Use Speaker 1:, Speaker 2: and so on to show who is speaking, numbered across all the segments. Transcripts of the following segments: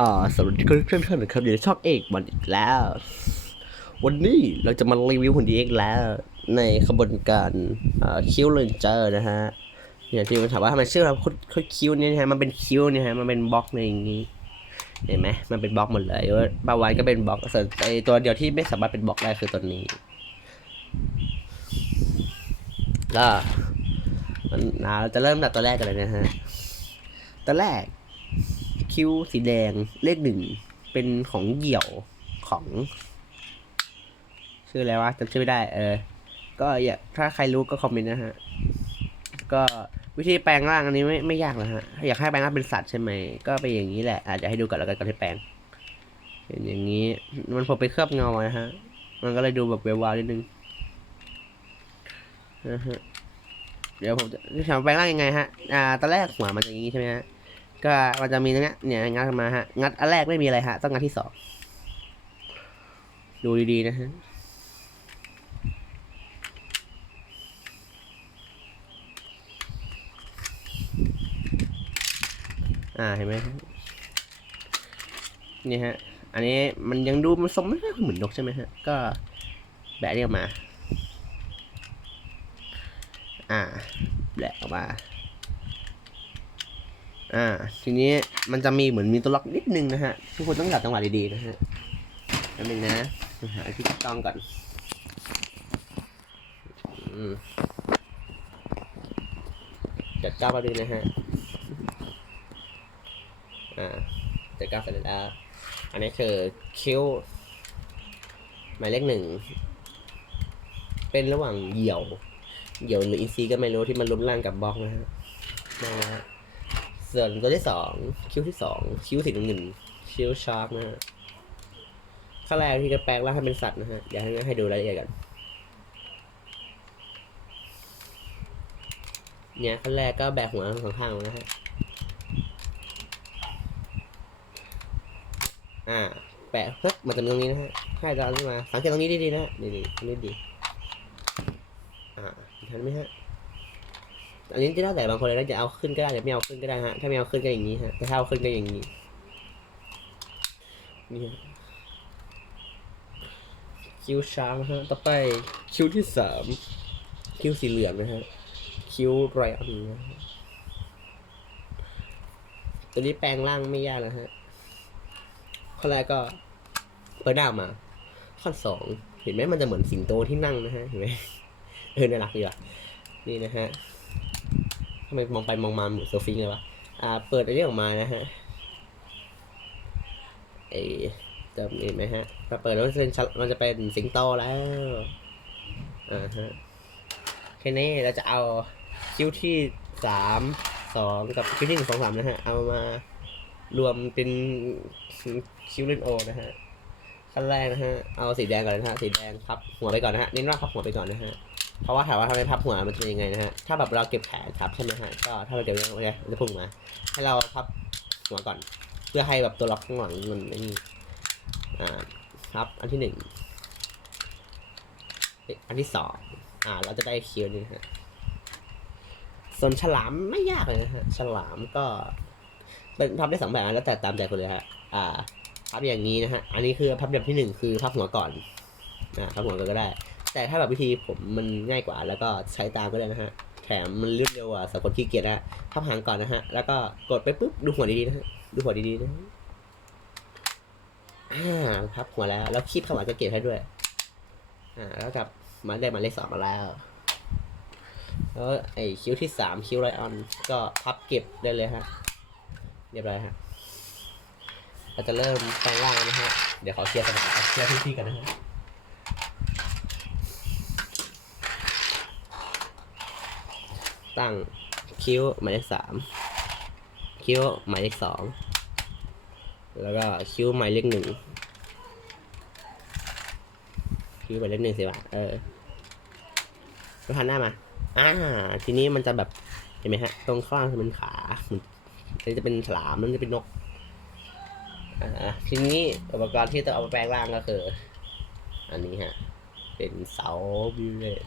Speaker 1: อ่าสวัสดีครับเพื่อนๆนะครับเดี๋ยวช่องเอกมันอีกแล้ว วันนี้เราจะมารีวิวหุ่นดีเอกแล้ว ในขบวนการคิวเลนเจอร์นะฮะเนี่ยที่มันถามว่าทำไมชื่อเราคุดคิวเนี่ยนะฮะมันเป็นคิวเนี่ยฮะมันเป็นบล็อกในอย่างนี้เห็นไหมมันเป็นบล็อกหมดเลยว่าบาวานก็เป็นบล็อกส่วนไอตัวเดียวที่ไม่สามารถเป็นบล็อกได้คือตัวนี้แล้วเราจะเริ่มจากตัวแรกกันเลยนะฮะตัวแรก คิ้วสีแดงเลขหนึ่งเป็นของเหี่ยวของ ชื่ออะไรวะจำชื่อไม่ได้ เออ ก็อย่าถ้าใครรู้ก็คอมเมนต์นะฮะ ก็วิธีแปลงร่างอันนี้ไม่ไม่ยากนะฮะอยากให้แปลงร่างเป็นสัตว์ใช่ไหมก็ไปอย่างนี้แหละอาจจะให้ดูก่อนแล้วกันก่อนที่แปลงเป็นอย่างนี้มันผมไปเคลือบเงานะฮะ มันก็เลยดูแบบเวววาวนิดนึงนะฮะเดี๋ยวผมจะจะถามแปลงร่างยังไงฮะ อ่า ตอนแรกหัวมันจะอย่างนี้ใช่ไหมฮะ ก็มันจะมีตรงเนี้ยเนี่ยงัดมาฮะ งัดอันแรกไม่มีอะไรฮะ ต้องงัดที่สอง ดูดีๆนะฮะอ่าเห็นไหมนี่ฮะ อันนี้มันยังดูมันทรงไม่ค่อยเหมือนนกใช่ไหมฮะ ก็แบะเรียกมา อ่า แบะออกมา อ่า ทีนี้มันจะมีเหมือนมีตัวล็อกนิดนึงนะฮะ ทุกคนต้องจับจังหวะดีๆนะฮะอันนึงนะหาที่ต้องก่อน อืมจัดก้าวมาดูนะฮะ อ่าจัดก้าวเสร็จแล้ว อันนี้คือคิ้วหมายเลขหนึ่ง เป็นระหว่างเหยี่ยว เหยี่ยวหรืออีซีก็ไม่รู้ที่มันลุ้นล่างกับบล็อกนะฮะนะฮะ ส่วนตัวที่สองคิ้วที่สองคิ้วสีน้ำเงินคิ้วชาร์ปนะฮะขั้นแรกที่จะแปลงร่างให้เป็นสัตว์นะฮะเดี๋ยวให้ให้ดูรายละเอียดกันเนี่ยขั้นแรกก็แบกหัวสองข้างนะฮะ อ่า แปะปึ๊บมาตรงนี้นะฮะให้เราขึ้นมา สังเกตตรงนี้ดีๆนะฮะดีๆตรงนี้ดี อ่าทันไหมฮะ อันนี้จะแล้วแต่บางคนเลยนะจะเอาขึ้นก็ได้หรือไม่เอาขึ้นก็ได้ฮะถ้าไม่เอาขึ้นก็อย่างนี้ฮะแต่ถ้าเอาขึ้นก็อย่างนี้นี่ฮะคิ้วช้างนะฮะต่อไปคิ้วที่สามคิ้วสีเหลืองนะฮะคิ้วไรอันนะตัวนี้แปลงร่างไม่ยากนะฮะข้อแรกก็เปิดหน้าออกมา ข้อสองเห็นไหมมันจะเหมือนสิงโตที่นั่งนะฮะเห็นไหมเออน่ารักดีว่ะนี่นะฮะ ไมมองไปมองมาเหมือนโซฟิงเลยวะอ่า เปิดอันนี้ออกมานะฮะเอจะเห็นไหมฮะพอเปิดแล้วมันจะเป็นชัมันจะเป็นสิงโตแล้วอ่าฮะแค่นี้เราจะเอาคิ้วที่สามสองกับคิ้วที่หนึ่งสองสามนะฮะ เอามารวมเป็นคิ้วเลนโอนะฮะขั้นแรกนะฮะ เอาสีแดงก่อนนะฮะ สีแดงพับหัวไปก่อนนะฮะเน้นว่าพับหัวไปก่อนนะฮะ เพราะว่าถามว่าทำไมพับหัวมันจะเป็นยังไงนะฮะ ถ้าแบบเราเก็บแขนทับใช่ไหมฮะ ก็ถ้าเราเก็บไว้โอเคจะพุ่งมา ให้เราพับหัวก่อน เพื่อให้แบบตัวล็อกข้างหลังมันไอ้นี่อ่าพับอันที่หนึ่งอันที่สองอ่า เราจะได้คิวนี่ฮะ ส่วนฉลามไม่ยากเลยนะฮะ ฉลามก็เป็นพับได้สองแบบแล้วแต่ตามใจคนเลยฮะ อ่า พับอย่างนี้นะฮะ อันนี้คือพับแบบที่หนึ่งคือพับหัวก่อน อ่า พับหัวก่อนก็ได้ แต่ถ้าแบบวิธีผมมันง่ายกว่า แล้วก็ใช้ตามก็ได้นะฮะ แถมมันเลื่อนเร็วกว่าสำหรับคนขี้เกียจนะพับหางก่อนนะฮะ แล้วก็กดไปปุ๊บดูหัวดีๆนะฮะ ดูหัวดีๆนะฮะอ่าพับหัวแล้ว แล้วคีบข้างหลังจะเก็บให้ด้วย อ่า แล้วกับมาได้มาเลขสองมาแล้วแล้วไอ้คิ้วที่สามคิ้วไรออน ก็พับเก็บได้เลยฮะ เรียบร้อยฮะเราจะเริ่มแปลงร่างนะฮะ เดี๋ยวขอเคลียร์สนามเคลียร์พื้นที่กันนะฮะ ตั้งคิ้วหมายเลขสามคิ้วหมายเลขสองแล้วก็คิ้วหมายเลขหนึ่งคิ้วหมายเลขหนึ่งสิวะเออแล้วพันหน้ามาอ่าทีนี้มันจะแบบเห็นไหมฮะ ตรงข้างจะเป็นขามันจะเป็นฉลามมันจะเป็นนกอ่าทีนี้อุปกรณ์ที่ต้องเอาไปแปลงร่างก็คือ อันนี้ฮะ เป็นเสาบิวเลต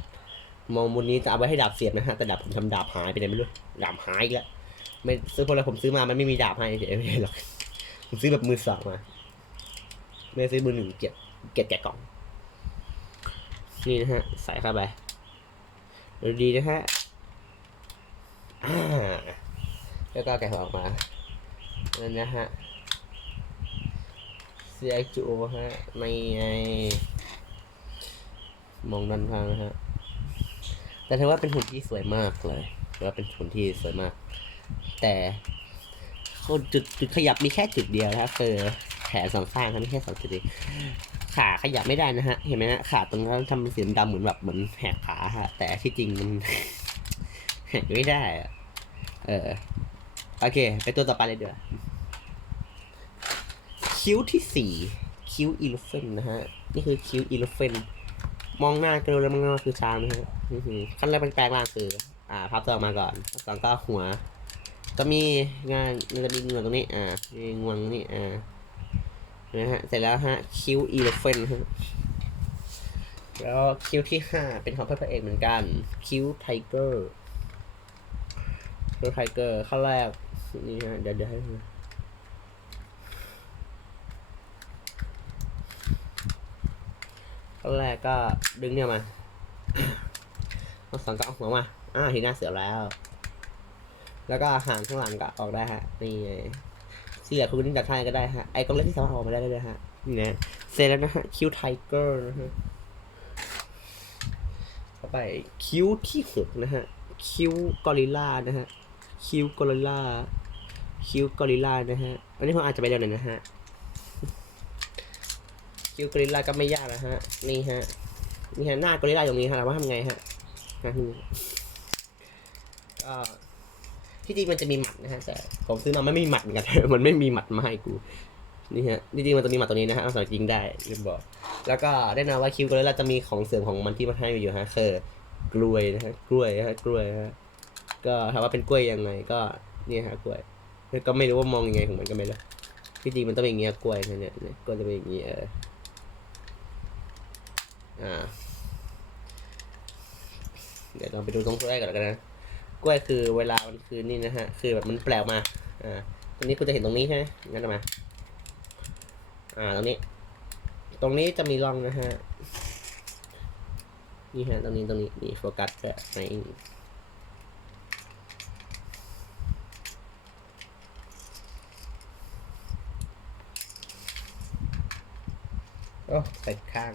Speaker 1: มองมุมนี้จะเอาไว้ให้ดาบเสียบนะฮะแต่ดาบผมทำดาบหายไปไหนไม่รู้ดาบหายอีกแล้วไม่ซื้อพอเราผมซื้อมามันไม่มีดาบให้เฉยไม่หรอกผมซื้อแบบมือสองมาไม่ซื้อมือหนึ่งเก็บเก็บแกะกล่องนี่นะฮะใส่เข้าไปดูดีนะฮะแล้วก็แกะออกมานั่นนะฮะเสียจูฮะไม่ไงมองด้านข้างนะฮะ แต่ถือว่าเป็นหุ่นที่สวยมากเลยถือว่าเป็นหุ่นที่สวยมาก แต่คนจุดจุดขยับมีแค่จุดเดียวนะครับคือแขนสองข้างครับมีแค่สองจุดเดียวขาขยับไม่ได้นะฮะ เห็นไหมนะขาตรงนั้นทำเป็นสีดำเหมือนแบบเหมือนแหกขาฮะ แต่ที่จริงมันแหกไม่ได้ เออ โอเค ไปตัวต่อไปเลยเดี๋ยวาคิ้วที่สี่คิ้วอีลูเฟนนะฮะ นี่คือคิ้วอีลูเฟน มองหน้าก็รู้แล้วมันก็คือช้างนะฮะขั้นแรกเป็นแปลงร่างคือ อ่าพับตัวออกมาก่อนแล้วก่อนก็หัวจะมีงานมันจะมีงวงตรงนี้ อ่ามีงวงนี้อ่านะฮะ เสร็จแล้วฮะคิวอีเลฟเฟนฮะแล้วคิวที่ห้าเป็นของพระเอกเหมือนกันคิวไทเกอร์คิวไทเกอร์ข้อแรกนี่ฮะเดี๋ยวเดี๋ยวให้ดู ข้อแรกก็ดึงเนี่ยมาข้อสองก็เอาหัวมาอ่าทีหน้าเสือแล้ว แล้วก็หางข้างหลังก็ออกได้ฮะ นี่เสียคุณจากไทยก็ได้ฮะ ไอ้กล้องเล็กที่สามารถออกมาได้เลยฮะนี่นะเสร็จแล้วนะฮะ คิวไทเกอร์นะฮะต่อไปคิวที่หกนะฮะ คิวกอริลลานะฮะ คิวกอริลลาคิวกอริลลานะฮะ อันนี้ผมอาจจะไปเร็วหน่อยนะฮะ คิวกริลลาก็ไม่ยากนะฮะ นี่ฮะ นี่ฮะหน้ากริลลาอย่างนี้ฮะเราว่าทำไงฮะนะนี่ก็ที่จริงมันจะมีหมัดนะฮะแต่ผมซื้อมาไม่มีหมัดเหมือนกัน มันไม่มีหมัดมาให้กู นี่ฮะที่จริงมันจะมีหมัดตัวนี้นะฮะเอาสำหรับยิงได้ลืมบอก แล้วก็ได้นะว่าคิวก็เลยเราจะมีของเสริมของมันที่มาให้อยู่ฮะคือกล้วยนะฮะกล้วยฮะกล้วยฮะก็ถามว่าเป็นกล้วยยังไงก็เนี่ยฮะกล้วยก็ไม่รู้ว่ามองยังไงของมันก็ไม่รู้ที่จริงมันต้องเป็นอย่างเงี้ยกล้วยนี่ยเนี่ยกล้วยจะเป็นอย่างงี้เออ อ่า เดี๋ยวเราไปดูตรงตัวแรกก่อนแล้วกันนะ กล้วยคือเวลามันคือนี่นะฮะ คือแบบมันแปลมา อ่า ตรงนี้คุณจะเห็นตรงนี้ใช่ไหมงั้นเอมา อ่า ตรงนี้ ตรงนี้จะมีร่องนะฮะ นี่ฮะ ตรงนี้ ตรงนี้ นี่โฟกัสแบบไหนโอ้ใส่ข้าง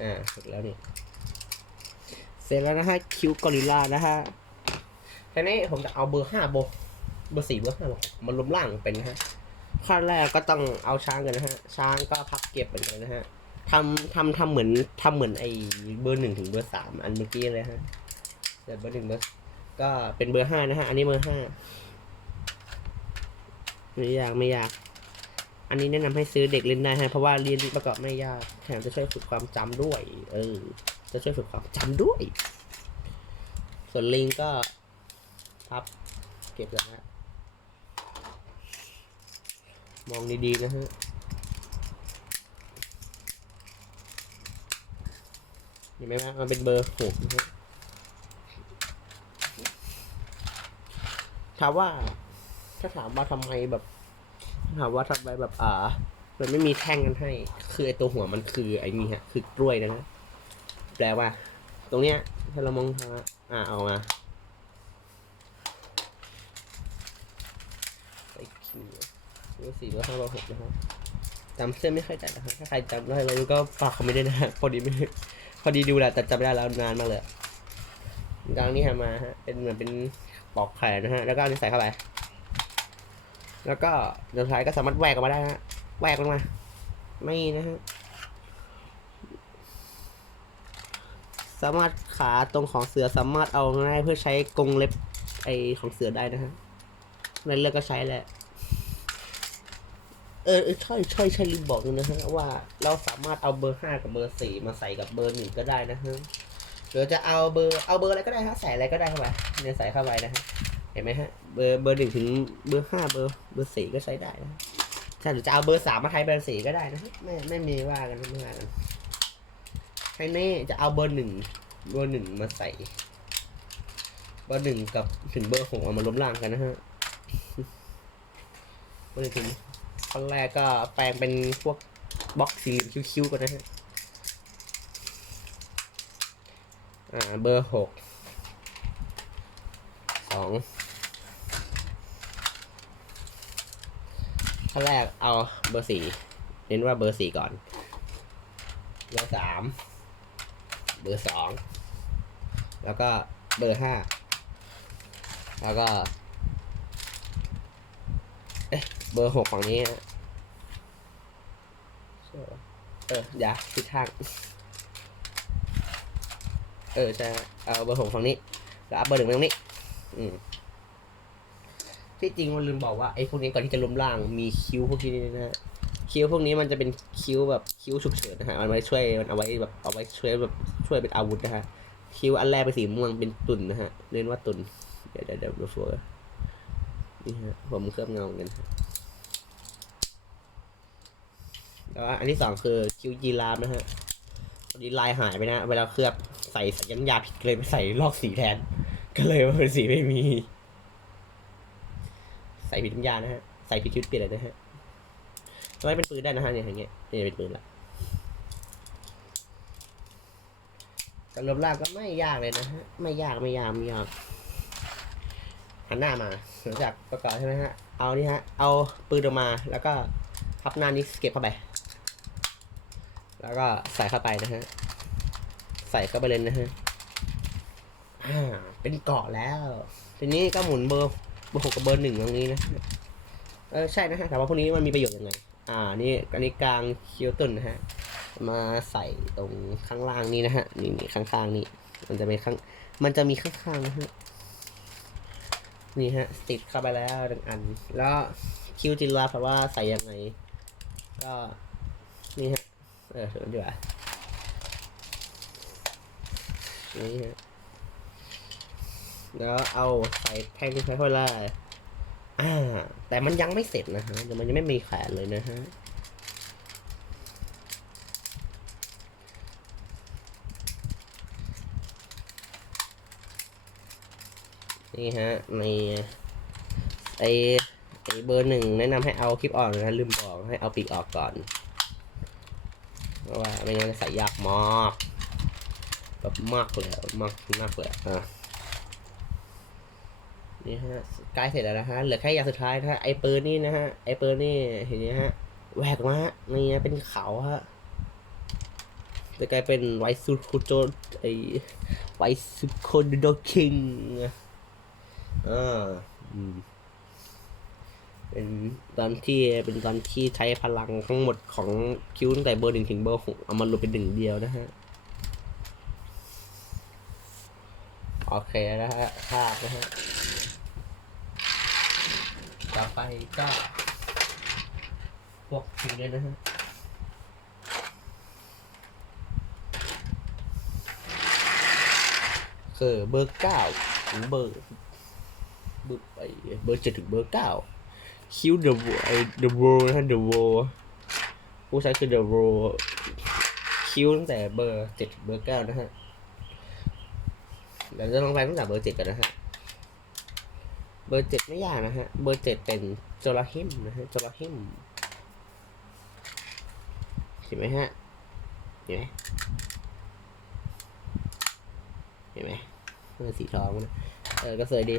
Speaker 1: อ่าเสร็จแล้วนี่ เสร็จแล้วนะฮะ คิวกอริลลานะฮะทีนี้ผมจะเอาเบอร์ห้าเบล์เบอร์สี่เบอร์ห้ามันรวมล่างเป็นนะฮะขั้นแรกก็ต้องเอาช้างกันนะฮะ ช้างก็พับเก็บเหมือนกันนะฮะทำทำทำเหมือนทำเหมือนไอ้เบอร์หนึ่งถึงเบอร์สามอันเมื่อกี้เลยฮะแต่เบอร์หนึ่งเบอร์ก็เป็นเบอร์ห้านะฮะ อันนี้เบอร์ห้าไม่ยากไม่ยาก อันนี้แนะนำให้ซื้อเด็กเล่นได้ฮะเพราะว่าเรียนประกอบไม่ยากแถมจะช่วยฝึกความจำด้วย เออ จะช่วยฝึกความจำด้วย ส่วนลิงก็พับเก็บแล้วฮะมองดีๆนะฮะเห็นไหมว่ามันเป็นเบอร์หกนะฮะถามว่า ถ้าถามว่าทำไมแบบ ถามว่าทำไมแบบอ่า มันไม่มีแท่งกันให้ คือไอตัวหัวมันคือไอนี่ฮะ คือกล้วยนะฮะแปลว่า ตรงเนี้ยถ้าเรามองทางอ่าเอามาไปคิวเบอร์สี่เบอห้าเบอหกนะครับจำเส้นไม่ค่อยได้นะครับถ้าใครจำได้เราก็ฝากคอมเมนต์ด้วยนะพอดีไม่พอดีดูแหละแต่จำไม่ได้แล้วนานมากเลยกลางนี้ฮะมาฮะเป็นเหมือนเป็นปอกไข่นะฮะ แล้วก็อันนี้ใส่เข้าไป แล้วก็สุดท้ายก็สามารถแหวกออกมาได้ฮะแหวกออกมา ไม่นะฮะ สามารถขาตรงของเสือสามารถเอาง่ายเพื่อใช้กรงเล็บไอของเสือได้นะฮะในเรื่องก็ใช้แหละ เออใช่ใช่ใช่ลืมบอกนะฮะว่าเราสามารถเอาเบอร์ห้ากับเบอร์สี่มาใส่กับเบอร์หนึ่งก็ได้นะฮะหรือจะเอาเบอร์เอาเบอร์อะไรก็ได้ฮะใส่อะไรก็ได้เข้าไปเนี่ยใส่เข้าไปนะฮะ ห็นไหมฮะ เบอร์เบอร์หนึ่งถึงเบอร์ห้าเบอร์เบอร์สี่ก็ใช้ได้นะถ้าจะเอาเบอร์สามมาใช้เบอร์สี่ก็ได้นะไม่ไม่มีว่ากันไม่ว่ากันให้แน่จะเอาเบอร์หนึ่งเบอร์หนึ่งมาใส่ เบอร์หนึ่งกับถึงเบอร์หกเอามาล้มล่างกันนะฮะเบอร์หนึ่งถึงขั้นแรกก็แปลงเป็นพวกบล็อกสีคิ้วๆกันนะฮะอ่าเบอร์หกสอง ขั้นแรกเอาเบอร์สี่เน้นว่าเบอร์สี่ก่อน เบอร์สามเบอร์สองแล้วก็เบอร์ห้าแล้วก็ เอ๊ะเบอร์หกฝั่งนี้ฮะเอออย่าผิดทางเออใช่ฮะเอาเบอร์หกฝั่งนี้แล้วเอาเบอร์หนึ่งตรงนี้ อืม ที่จริงมันลืมบอกว่าไอ้พวกนี้ก่อนที่จะล้มล่างมีคิ้วพวกนี้นะฮะคิ้วพวกนี้มันจะเป็นคิ้วแบบคิ้วฉุกเฉินนะฮะมันไว้ช่วยมันเอาไว้แบบเอาไว้ช่วยแบบช่วยเป็นอาวุธนะฮะคิ้วอันแรกเป็นสีม่วงเป็นตุ่นนะฮะเน้นว่าตุ่นเดี๋ยวเดี๋ยวเดี๋ยวดูฟัวนี่ฮะผมเคลือบเงาเหมือนกันแล้วอันที่สองคือคิ้วยีราฟนะฮะพอดีลายหายไปนะเวลาเคลือบใส่สัญญาผิดเลยไปใส่ลอกสีแทน ก็เลยว่าเป็นสีไม่มี ใส่ผิดน้ำยานะฮะ ใส่ผิดชุดเปลี่ยนเลยนะฮะทำไมเป็นปืนได้นะฮะเนี่ยอย่างเงี้ยเนี่ยเป็นปืนละการรวมร่างก็ไม่ยากเลยนะฮะ ไม่ยากไม่ยากไม่ยากหันหน้ามาหลังจากประกอบใช่ไหมฮะ เอานี่ฮะ เอาปืนออกมา แล้วก็พับหน้านี้เก็บเข้าไป แล้วก็ใส่เข้าไปนะฮะ ใส่เข้าไปเลยนะฮะ อ่า เป็นเกาะแล้ว ทีนี้ก็หมุนเบอร์ เบอร์หกกับเบอร์หนึ่งตรงนี้นะฮะเออใช่นะฮะแต่ว่าพวกนี้มันมีประโยชน์ยังไง อ่านี่อันนี้กลางคิวตุนนะฮะมาใส่ตรงข้างล่างนี้นะฮะนี่นี่ข้างๆนี่มันจะเป็นข้างมันจะมีข้างๆนะฮะนี่ฮะติดเข้าไปแล้วหนึ่งอัน แล้วคิวจินลาแปลว่าใส่ยังไง ก็นี่ฮะเออถือดีกว่านี่ฮะ แล้วเอาใส่แท่งที่ใช้เวลาอ่า แต่มันยังไม่เสร็จนะฮะเดี๋ยวมันยังไม่มีแขนเลยนะฮะนี่ฮะในไอไอเบอร์หนึ่งแนะนำให้เอาคลิปออกนะลืมบอกให้เอาปีกออกก่อนเพราะว่าไม่งั้นใส่ยากมากแบบมากเลยมากมากเลยอะ นี่ฮะใกล้เสร็จแล้วนะฮะเหลือแค่อย่างสุดท้ายนะฮะไอปืนนี่นะฮะไอปืนนี่เห็นไหมฮะแหวกมาฮะนี่ฮะเป็นเขาฮะจะกลายเป็นไวซูคุโจไอไวซูโคโดคิงอ่าอืมเป็นตอนที่เป็นตอนที่ใช้พลังทั้งหมดของคิวตั้งแต่เบอร์หนึ่งถึงเบอร์หกเอามารวมเป็นหนึ่งเดียวนะฮะโอเคนะฮะภาพนะฮะ ต่อไปก็พวกทีเนี่ยนะฮะคือเบอร์เก้าถึงเบอร์เบอร์ไปเบอร์เจ็ดถึงเบอร์เก้าคิวเดอะไอเดอะโวนะฮะเดอะโวผู้ใช้คือเดอะโวคิวตั้งแต่เบอร์เจ็ดถึงเบอร์เก้านะฮะเดี๋ยวจะลองไปตั้งแต่เบอร์เจ็ดกันนะฮะ เบอร์เจ็ดไม่ยากนะฮะ เบอร์เจ็ดเป็นโจลาฮิมนะฮะโจลาฮิมเห็นไหมฮะ เห็นไหมเห็นไหมเบอร์สีทองนะ เออ ก็สวยดี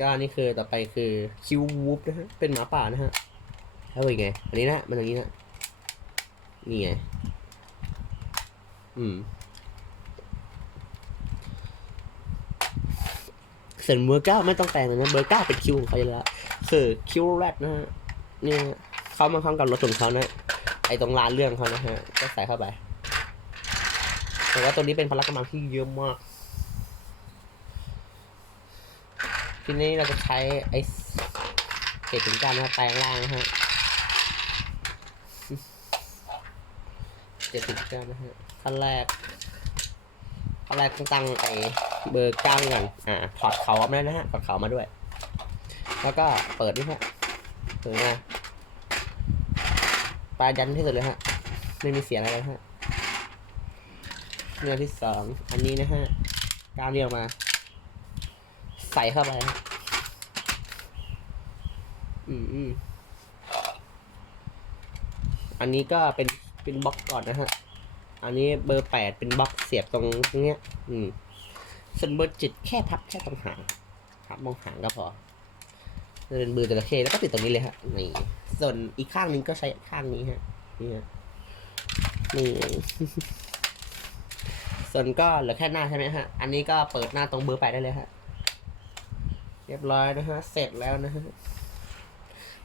Speaker 1: ก็นี่คือต่อไปคือคิววูฟนะฮะ เป็นหมาป่านะฮะแล้วเป็นไง อันนี้นะ มันอย่างนี้นะ นี่ไง อืม ส่วนเบอร์เก้าไม่ต้องแต่งนะเบอร์เก้าเป็นคิวของเขาอยู่แล้วคือคิวแรดนะฮะเนี่ยเขามาพร้อมกับรถของเขานะไอตรงร้านเรื่องเขานะฮะก็ใส่เข้าไปแต่ว่าตัวนี้เป็นพละกำลังที่เยอะมาก ทีนี้เราจะใช้ไอเศษถุงจานนะแปลงล่างนะฮะเศษถุงจานนะฮะขั้นแรกขั้นแรกต้องตั้งไอ เบอร์เก้าก่อนอ่าถอดเขาออกมาแล้วนะฮะถอดเขามาด้วย แล้วก็เปิดนี่ฮะเปิดมาปลายยันที่สุดเลยฮะ ไม่มีเสียงอะไรเลยฮะเรื่อที่สองอันนี้นะฮะก้าเรียวมา ใส่เข้าไปฮะอืมอืมอันนี้ก็เป็นเป็นบล็อกก่อนนะฮะ อันนี้เบอร์แปดเป็นบล็อกเสียบตรงเนี้ย อืม ส่วนเบอร์เจ็ดแค่พับแค่ตรงหางพับมองหางก็พอจะเป็นเบอร์จระเข้แล้วก็ติดตรงนี้เลยฮะนี่ส่วนอีกข้างนึงก็ใช้ข้างนี้ฮะนี่ฮะนี่ส่วนก็เหลือแค่หน้าใช่ไหมฮะ อันนี้ก็เปิดหน้าตรงเบอร์แปดได้เลยฮะ เรียบร้อยนะฮะ เสร็จแล้วนะฮะ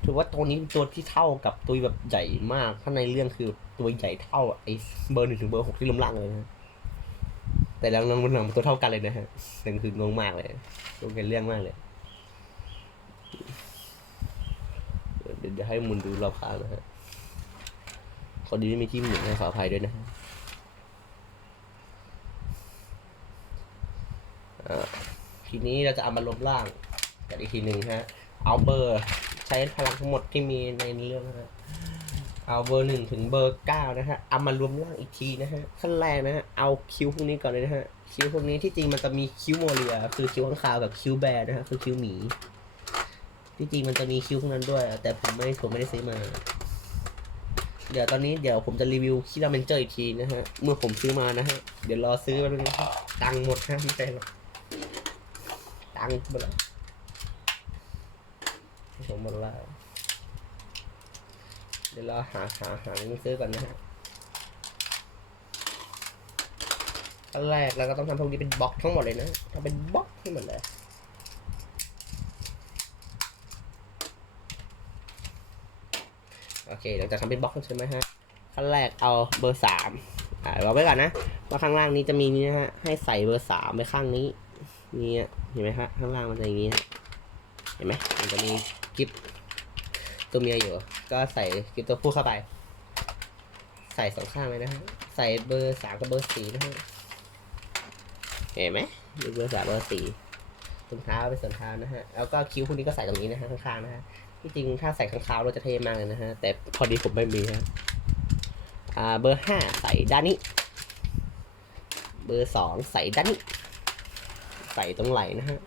Speaker 1: ถือว่าตัวนี้เป็นตัวที่เท่ากับตัวแบบใหญ่มาก ถ้าในเรื่องคือตัวใหญ่เท่าไอ้เบอร์หนึ่งถึงเบอร์หกที่ล้มล่างเลยนะ แต่แล้วน้องมันหนังตัวเท่ากันเลยนะฮะนั่นคืองงมากเลยงงกันเรื่องมากเลยเดี๋ยวเดี๋ยวให้มุนดูรอบข้างนะฮะคนดีไม่มีที่หมุนนะขออภัยด้วยนะฮะทีนี้เราจะเอามาลบล่างกันอีกทีหนึ่งฮะ เอาเบอร์ใช้พลังทั้งหมดที่มีในเรื่องนะฮะ เอาเบอร์หนึ่งถึงเบอร์เก้านะฮะ เอามารวมร่างอีกทีนะฮะ ขั้นแรกนะฮะ เอาคิ้วพวกนี้ก่อนเลยนะฮะ คิ้วพวกนี้ที่จริงมันจะมีคิ้วโมเรีย คือคิ้วข้างคาวกับคิ้วแบร์นะฮะ คือคิ้วหมี ที่จริงมันจะมีคิ้วพวกนั้นด้วย แต่ผมไม่ ผมไม่ได้ซื้อมา เดี๋ยวตอนนี้เดี๋ยวผมจะรีวิวคิราเมนเจอร์อีกทีนะฮะ เมื่อผมซื้อมานะฮะ เดี๋ยวรอซื้อมาด้วยนะครับตังหมดฮะไม่ใช่หรอกตังหมดแล้วผมหมดแล้ว ดี๋ยวเราหาหาหาเงินซื้อก่อนนะฮะขั้นแรกเราก็ต้องทำพวกนี้เป็นบล็อกทั้งหมดเลยนะทำเป็นบล็อกให้หมดเลยโอเคหลังจากทำเป็นบล็อกใช่ไหมฮะขั้นแรกเอาเบอร์สามอ่าเราไว้ก่อนนะว่าข้างล่างนี้จะมีนี่นะฮะให้ใส่เบอร์สามไปข้างนี้นี่เห็นไหมฮะข้างล่างมันจะอย่างนี้เห็นไหมมันจะมีกิฟ ตัวเมียอยู่ ก็ใส่กิฟตัวผู้เข้าไป ใส่สองข้างเลยนะฮะ ใส่เบอร์สามกับเบอร์สี่นะฮะ เห็นไหมมีเบอร์สามเบอร์สี่ส้นเท้าเป็นส้นเท้านะฮะ แล้วก็คิ้วพวกนี้ก็ใส่ตรงนี้นะฮะข้างๆนะฮะ ที่จริงถ้าใส่ข้างคาเราจะเท่มากเลยนะฮะ แต่พอดีผมไม่มีฮะ อ่า เบอร์ห้าใส่ด้านนี้ เบอร์สองใส่ด้านนี้ ใส่ตรงไหล่นะฮะ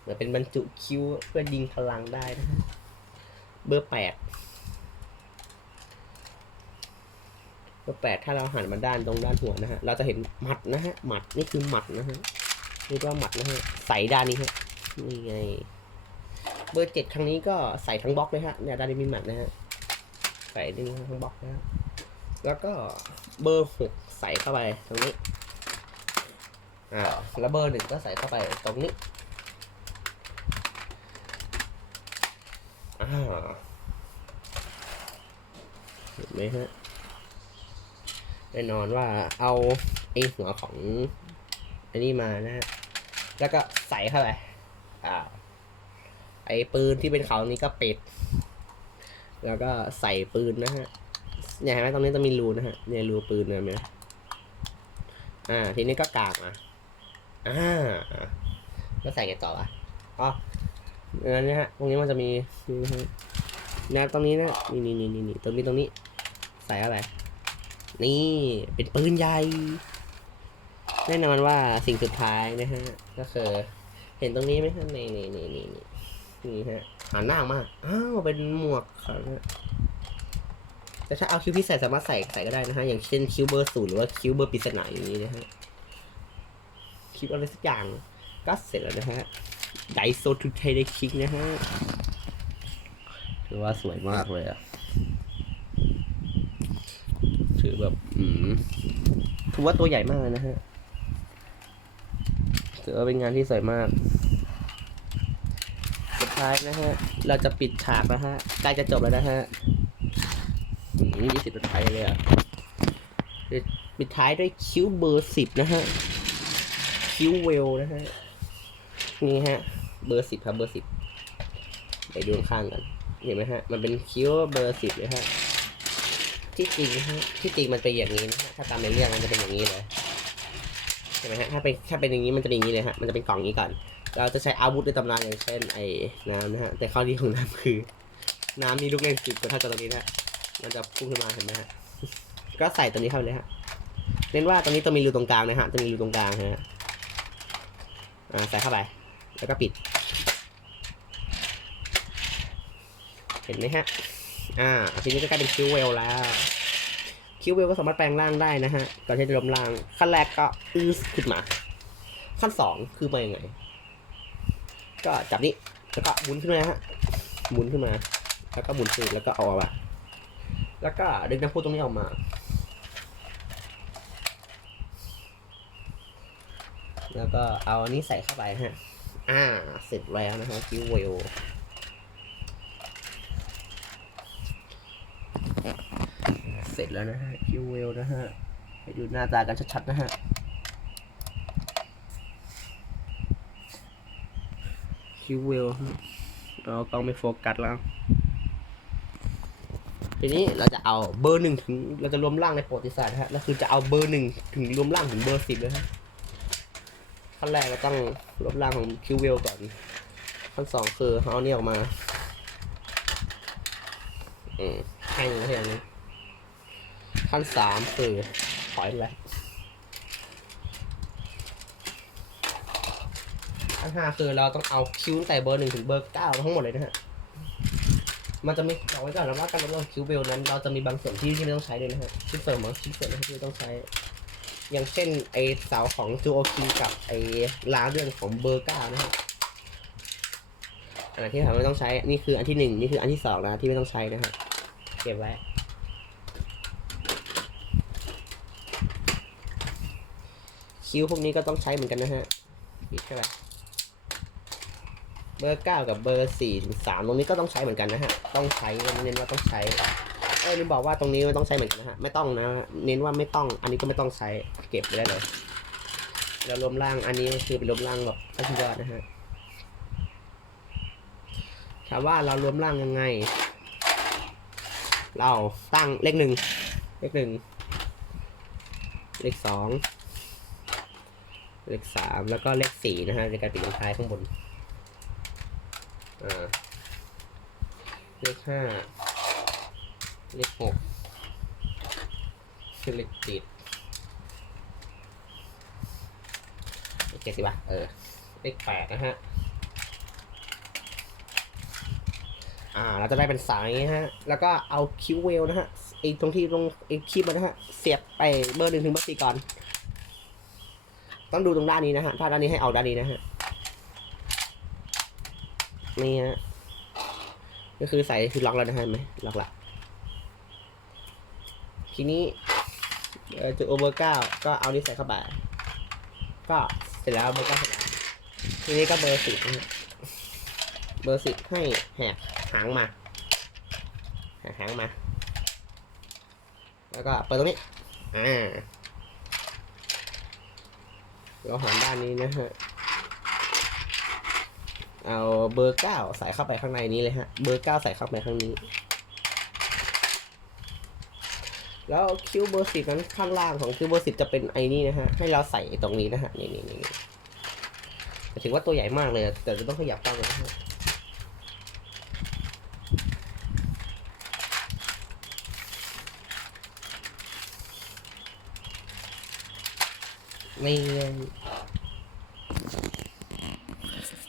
Speaker 1: เหมือนเป็นบรรจุคิ้วเพื่อยิงพลังได้นะฮะ เบอร์แปดเบอร์แปดถ้าเราหันมาด้านตรงด้านหัวนะฮะ เราจะเห็นหมัดนะฮะ หมัดนี่คือหมัดนะฮะนี่ก็หมัดนะฮะ ใส่ด้านนี้ฮะ นี่ไง เบอร์เจ็ดครั้งนี้ก็ใส่ทั้งบล็อกเลยฮะ เนี่ยด้านนี้มีหมัดนะฮะ ใส่นี่ทั้งบล็อกนะฮะ แล้วก็เบอร์หกใส่เข้าไปตรงนี้ อ่าแล้วเบอร์หนึ่งก็ใส่เข้าไปตรงนี้ อ่า เห็นไหมฮะแน่นอนว่าเอาไอ้หัวของอันนี้มานะฮะ แล้วก็ใส่เข้าไปอ่าไอ้ปืนที่เป็นเขานี้ก็ปิด แล้วก็ใส่ปืนนะฮะเนี่ยเห็นไหมตรงนี้จะมีรูนะฮะเนี่ยรูปืนเนี่ยเห็นไหมอ่า ทีนี้ก็กางมาอ่าแล้วใส่ไงต่ออะอ๋อ ออเนี่ยฮะ ตรงนี้มันจะมีนี่นะฮะแนวตรงนี้นะ นี่นี่นี่นี่ตรงนี้ตรงนี้ ใส่อะไรนี่ เป็นปืนใหญ่ แน่นอนว่าสิ่งสุดท้ายนะฮะ ก็คือเห็นตรงนี้ไหมฮะ นี่นี่นี่นี่นี่นี่ฮะหันหน้าออกมาอ้าว เป็นหมวกครับแต่ถ้าเอาคิ้วพิเศษสามารถใส่ใส่ก็ได้นะฮะ อย่างเช่นคิ้วเบอร์ศูนย์หรือว่าคิ้วเบอร์ปริศนาอย่างนี้นะฮะ คิ้วอะไรสักอย่างก็เสร็จแล้วนะฮะ ไดโซทูเทเดคิกนะฮะถือว่าสวยมากเลยอะถือแบบ อืมถือว่าตัวใหญ่มากเลยนะฮะถือว่าเป็นงานที่สวยมาก สุดท้ายนะฮะ เราจะปิดฉากแล้วฮะ ใกล้จะจบแล้วนะฮะยี่สิบสุดท้ายเลยอะปิดท้ายด้วยคิ้วเบอร์สิบนะฮะ คิ้วเวลนะฮะ นี่ฮะ เบอร์สิบครับเบอร์สิบไปดูข้างกันเห็นไหมฮะ มันเป็นคิ้วเบอร์สิบเลยฮะ ที่จริงฮะที่จริงมันเป็นอย่างนี้นะฮะถ้าตามในเรื่องมันจะเป็นอย่างนี้เลยใช่ไหมฮะถ้าเป็นถ้าเป็นอย่างนี้มันจะเป็นอย่างนี้เลยฮะมันจะเป็นกล่องนี้ก่อน เราจะใช้อาวุธในตำนานอย่างเช่นไอ้น้ำนะฮะแต่ข้อดีของน้ำคือ น้ำมีลูกเล่นสิบก็ถ้าจะตรงนี้นะมันจะพุ่งขึ้นมาเห็นไหมฮะก็ใส่ตัวนี้เข้าไปเลยฮะเน้นว่าตรงนี้ต้องมีรูตรงกลางนะฮะจะมีรูตรงกลางฮะอ่าใส่เข้าไป แล้วก็ปิด เห็นไหมฮะ อ่าทีนี้ก็กลายเป็นคิวเวลแล้ว คิวเวลก็สามารถแปลงร่างได้นะฮะก่อนที่จะล้มร่าง ขั้นแรกก็อื้อขึ้นมา ขั้นสองคือมายังไง ก็จับนี้ แล้วก็หมุนขึ้นมาฮะ หมุนขึ้นมา แล้วก็หมุนขึ้นแล้วก็เอาออกมาแล้วก็ดึงน้ำพุตรงนี้ออกมา แล้วก็เอาอันนี้ใส่เข้าไปฮะ อ่า เสร็จแล้วนะฮะคิวเวลเสร็จแล้วนะฮะคิวเวลนะฮะให้ดูหน้าตากันชัดๆนะฮะคิวเวลเรากล้องไม่โฟกัสแล้ว ทีนี้เราจะเอาเบอร์หนึ่งถึงเราจะรวมร่างในประวัติศาสตร์นะฮะแล้วคือจะเอาเบอร์หนึ่งถึงรวมร่างถึงเบอร์สิบเลยฮะ ขั้นแรกเราต้องรวมร่างของคิวเวลก่อน ขั้นสองคือเอาอันนี้ออกมา อืมให้อย่างนี้อย่างนี้ ขั้นสามคือถอยไปขั้นห้าคือเราต้องเอาคิวตั้งแต่เบอร์หนึ่งถึงเบอร์เก้าทั้งหมดเลยนะฮะ มันจะมีบอกไว้ก่อนนะว่าการลดคิวเบลนั้น เราจะมีบางส่วนที่ที่ไม่ต้องใช้เลยนะฮะชิ้นส่วนบางชิ้นส่วนที่ไม่ต้องใช้ อย่างเช่นไอเสาของจูโอคิกับไอล้างเรื่องของเบอร์เก้านะฮะอันที่เราไม่ต้องใช้ นี่คืออันที่หนึ่งนี่คืออันที่สองนะที่ไม่ต้องใช้นะฮะเก็บไว้คิวพวกนี้ก็ต้องใช้เหมือนกันนะฮะอีกใช่ไหมเบอร์เก้ากับเบอร์สี่ถึงสามตรงนี้ก็ต้องใช้เหมือนกันนะฮะ ต้องใช้เน้นว่าต้องใช้ อ้ยลืมบอกว่าตรงนี้ไม่ต้องใช้เหมือนกันนะฮะ ไม่ต้องนะ เน้นว่าไม่ต้อง อันนี้ก็ไม่ต้องใช้ เก็บไปได้เลยแล้วรวมร่าง อันนี้ก็คือเป็นรวมร่างแบบขั้นยอดนะฮะ ถามว่าเรารวมร่างยังไง เราตั้งเลขหนึ่ง เลขหนึ่ง เลขสอง เลขสามแล้วก็เลขสี่นะฮะในการปิดลงท้ายข้างบน อ่า เลขห้า เลขหกเลขติดเลขเจ็ดสิบะเออ เลขแปดนะฮะ อ่า เราจะได้เป็นสายนะฮะ แล้วก็เอาคิวเวลนะฮะไอ้ตรงที่ตรงไอ้คีบมันนะฮะ เสียบไปเบอร์หนึ่งถึงเบอร์สี่ก่อน ต้องดูตรงด้านนี้นะฮะ ถ้าด้านนี้ให้เอาด้านนี้นะฮะ นี่ฮะ ก็คือใส่คือล็อกแล้วนะฮะไหมล็อกละ ทีนี้เอ่อจุดโอเวอร์เก้าก็เอานี้ใส่เข้าไป ก็เสร็จแล้วเบอร์เก้าเสร็จแล้วทีนี้ก็เบอร์สิบเบอร์สิบให้แหกหางมาแหกหางมา แล้วก็เปิดตรงนี้อ่าเราหันด้านนี้นะฮะเอาเบอร์เก้าใส่เข้าไปข้างในนี้เลยฮะ เบอร์เก้าใส่เข้าไปข้างนี้ แล้วคิวเบอร์สิบนั้นข้างล่างของคิวเบอร์สิบจะเป็นไอ้นี่นะฮะ ให้เราใส่ตรงนี้นะฮะ นี่นี่นี่แต่ถือว่าตัวใหญ่มากเลย แต่จะต้องขยับตั้งนะฮะไม่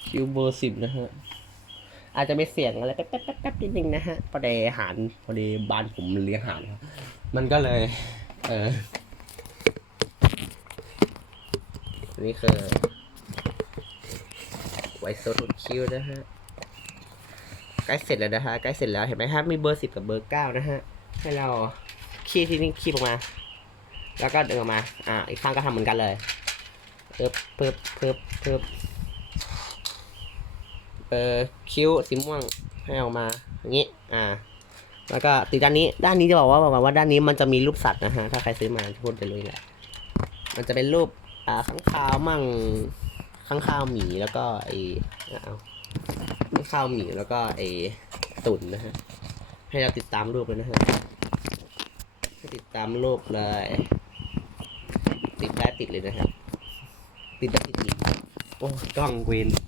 Speaker 1: คิวเบอร์สิบนะฮะ อาจจะไม่เสียงอะไรแป๊บแป๊บแป๊บแป๊บนิดนึงนะฮะพอดีอาหารพอดีบ้านผมเลี้ยงอาหารครับ มันก็เลย เออนี่คือไวโซทูคิวนะฮะใกล้เสร็จแล้วนะฮะใกล้เสร็จแล้วเห็นไหมฮะมีเบอร์สิบกับเบอร์เก้านะฮะให้เราคีบที่นี่คีบออกมา แล้วก็ดึงออกมาอ่าอีกข้างก็ทำเหมือนกันเลยเพิ่บเพิ่บเพิ่บเพิ่บเออคิ้วสีม่วงให้ออกมาอย่างนี้อ่า แล้วก็ติดด้านนี้ ด้านนี้จะบอกว่าบอกว่าด้านนี้มันจะมีรูปสัตว์นะฮะ ถ้าใครซื้อมาทุกคนจะรู้อยู่แหละ มันจะเป็นรูปอ่าข้างคาวมั่งข้างข้าวหมีแล้วก็ไอเอาข้างข้าวหมีแล้วก็ไอตุ่นนะฮะ ให้เราติดตามรูปเลยนะฮะให้ติดตามรูปเลย ติดได้ติดเลยนะครับ ติดได้ติดอีกโอ้กล้องเวนนี่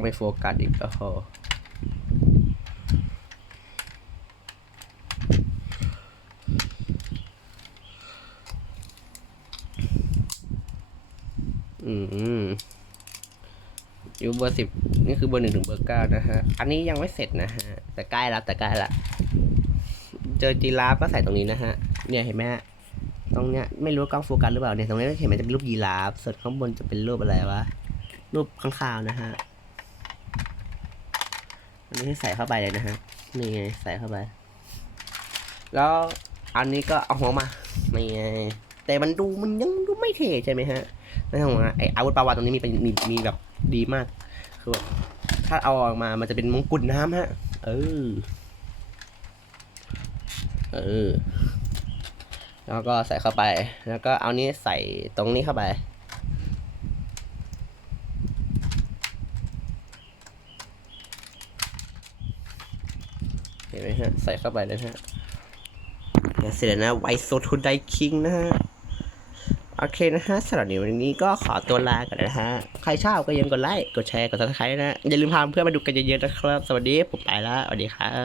Speaker 1: องไม่โฟกัสอีกแล้วพออืมอยู่เบอร์สิบนี่คือเบอร์หนึ่งถึงเบอร์เก้านะฮะ อันนี้ยังไม่เสร็จนะฮะ แต่ใกล้ละแต่ใกล้ละเจอจีราฟก็ใส่ตรงนี้นะฮะ เนี่ยเห็นไหมฮะ ตรงเนี้ยไม่รู้กล้องโฟกัสหรือเปล่าเนี่ยตรงนี้เห็นไหมจะเป็นรูปยีราฟส่วนข้างบนจะเป็นรูปอะไรวะ รูปข้างคาวนะฮะ อันนี้ใส่เข้าไปเลยนะฮะนี่ไงใส่เข้าไป แล้วอันนี้ก็เอาหัวมานี่ไงแต่มันดูมันยังดูไม่เท่ใช่ไหมฮะไม่ต้องห่วงนะไออาวุธปลาวานตรงนี้มีเป็นมีมีแบบดีมาก คือแบบถ้าเอาออกมา มันจะเป็นมงกุฎน้ำฮะ เออ เออ แล้วก็ใส่เข้าไป แล้วก็เอานี้ใส่ตรงนี้เข้าไป นไหมฮะ ใส่เข้าไปเลยนะฮะเสร็จแล้วนะไวโซทูไดคิงนะฮะ โอเคนะฮะสำหรับวันนี้ก็ขอตัวลาก่อนนะฮะ ใครชอบก็ยังกดไลค์ กดแชร์ กดซับสไครต์นะ อย่าลืมพาเพื่อนมาดูกันเยอะๆนะครับ สวัสดี ผมไปแล้วสวัสดีครับ